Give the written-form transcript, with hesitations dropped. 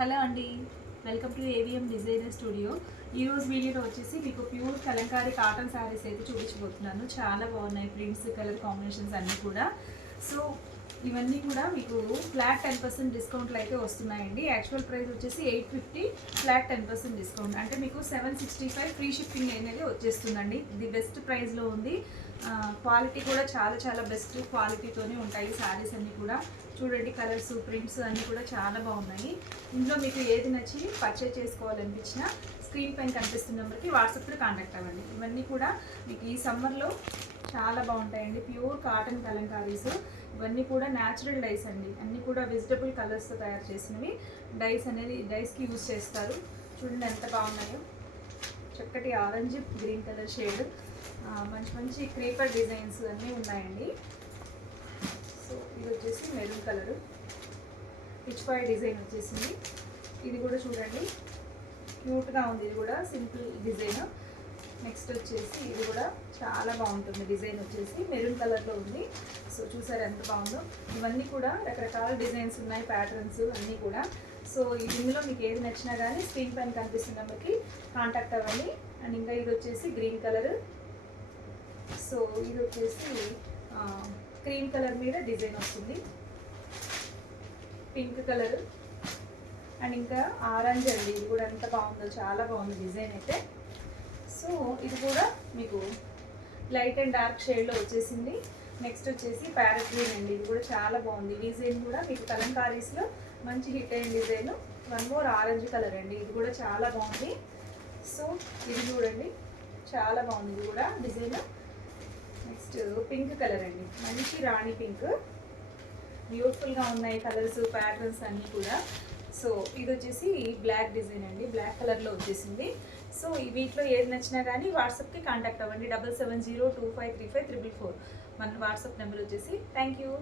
Hello అండి, welcome to AVM designer studio. ఈరోజు వీడియోలో వచ్చేసి మీకు ప్యూర్ కలంకారీ కాటన్ శారీస్ అయితే చూపించబోతున్నాను. చాలా బాగున్నాయి ప్రింట్స్, కలర్ కాంబినేషన్స్ అన్నీ కూడా. సో ఇవన్నీ కూడా మీకు ఫ్లాట్ 10% డిస్కౌంట్లు అయితే వస్తున్నాయండి. యాక్చువల్ ప్రైస్ వచ్చేసి 850, ఫ్లాట్ 10% డిస్కౌంట్ అంటే మీకు 765 ఫ్రీ షిప్పింగ్ అనేది వచ్చేస్తుందండి. ఇది బెస్ట్ ప్రైస్లో ఉంది. క్వాలిటీ కూడా చాలా చాలా బెస్ట్ క్వాలిటీతోనే ఉంటాయి శారీస్ అన్నీ కూడా. చూడండి, కలర్స్, ప్రింట్స్ అన్నీ కూడా చాలా బాగున్నాయి. ఇందులో మీకు ఏది నచ్చి పర్చేజ్ చేసుకోవాలనిపించినా స్క్రీన్ పైన కనిపిస్తున్న నెంబర్కి వాట్సాప్లో కాంటాక్ట్ అవ్వండి. ఇవన్నీ కూడా మీకు ఈ సమ్మర్లో చాలా బాగుంటాయండి. Pure cotton kalamkaris. ఇవన్నీ కూడా న్యాచురల్ డైస్ అండి. అన్నీ కూడా వెజిటబుల్ కలర్స్తో తయారు చేసినవి. డైస్కి యూజ్ చేస్తారు. చూడండి ఎంత బాగున్నాయో. చక్కటి ఆరెంజ్, గ్రీన్ కలర్ షేడ్, మంచి మంచి క్రీపర్ డిజైన్స్ అన్నీ ఉన్నాయండి. సో ఇది వచ్చేసి మెరూన్ కలరు, పిచ్ పాయ్ డిజైన్ వచ్చేసింది. ఇది కూడా చూడండి క్యూట్గా ఉంది. ఇది కూడా సింపుల్ డిజైన్. నెక్స్ట్ వచ్చేసి ఇది కూడా చాలా బాగుంటుంది. డిజైన్ వచ్చేసి మెరూన్ కలర్లో ఉంది. సో చూసారు ఎంత బాగుందో. ఇవన్నీ కూడా రకరకాల డిజైన్స్ ఉన్నాయి, ప్యాటర్న్స్ అన్నీ కూడా. సో ఇందులో మీకు ఏది నచ్చినా కానీ స్క్రీన్ పైన కనిపిస్తున్న నెంబర్కి కాంటాక్ట్ అవ్వండి. అండ్ ఇంకా ఇది వచ్చేసి గ్రీన్ కలర్. సో ఇది వచ్చేసి క్రీమ్ కలర్ మీద డిజైన్ వస్తుంది, పింక్ కలర్ అండ్ ఇంకా ఆరెంజ్ అండి. ఇది కూడా ఎంత బాగుందో, చాలా బాగుంది డిజైన్ అయితే. సో ఇది కూడా మీకు లైట్ అండ్ డార్క్ షేడ్లో వచ్చేసింది. నెక్స్ట్ వచ్చేసి ప్యారెట్ గ్రీన్ అండి. ఇది కూడా చాలా బాగుంది. డిజైన్ కూడా మీకు కలంకారీస్లో మంచి హిట్ అయిన design. One more orange colour అండి. ఇది కూడా చాలా బాగుంది. సో ఇది చూడండి, చాలా బాగుంది ఇది కూడా డిజైన్. నెక్స్ట్ పింక్ కలర్ అండి, మంచి రాణి పింక్. బ్యూటిఫుల్గా ఉన్నాయి కలర్స్, ప్యాటర్న్స్ అన్నీ కూడా. సో ఇది వచ్చేసి బ్లాక్ డిజైన్ అండి, బ్లాక్ కలర్లో వచ్చేసింది. సో వీటిలో ఏది నచ్చినా కానీ వాట్సాప్కి కాంటాక్ట్ అవ్వండి. 7702535344 మన వాట్సాప్ నెంబర్ వచ్చేసి. Thank you.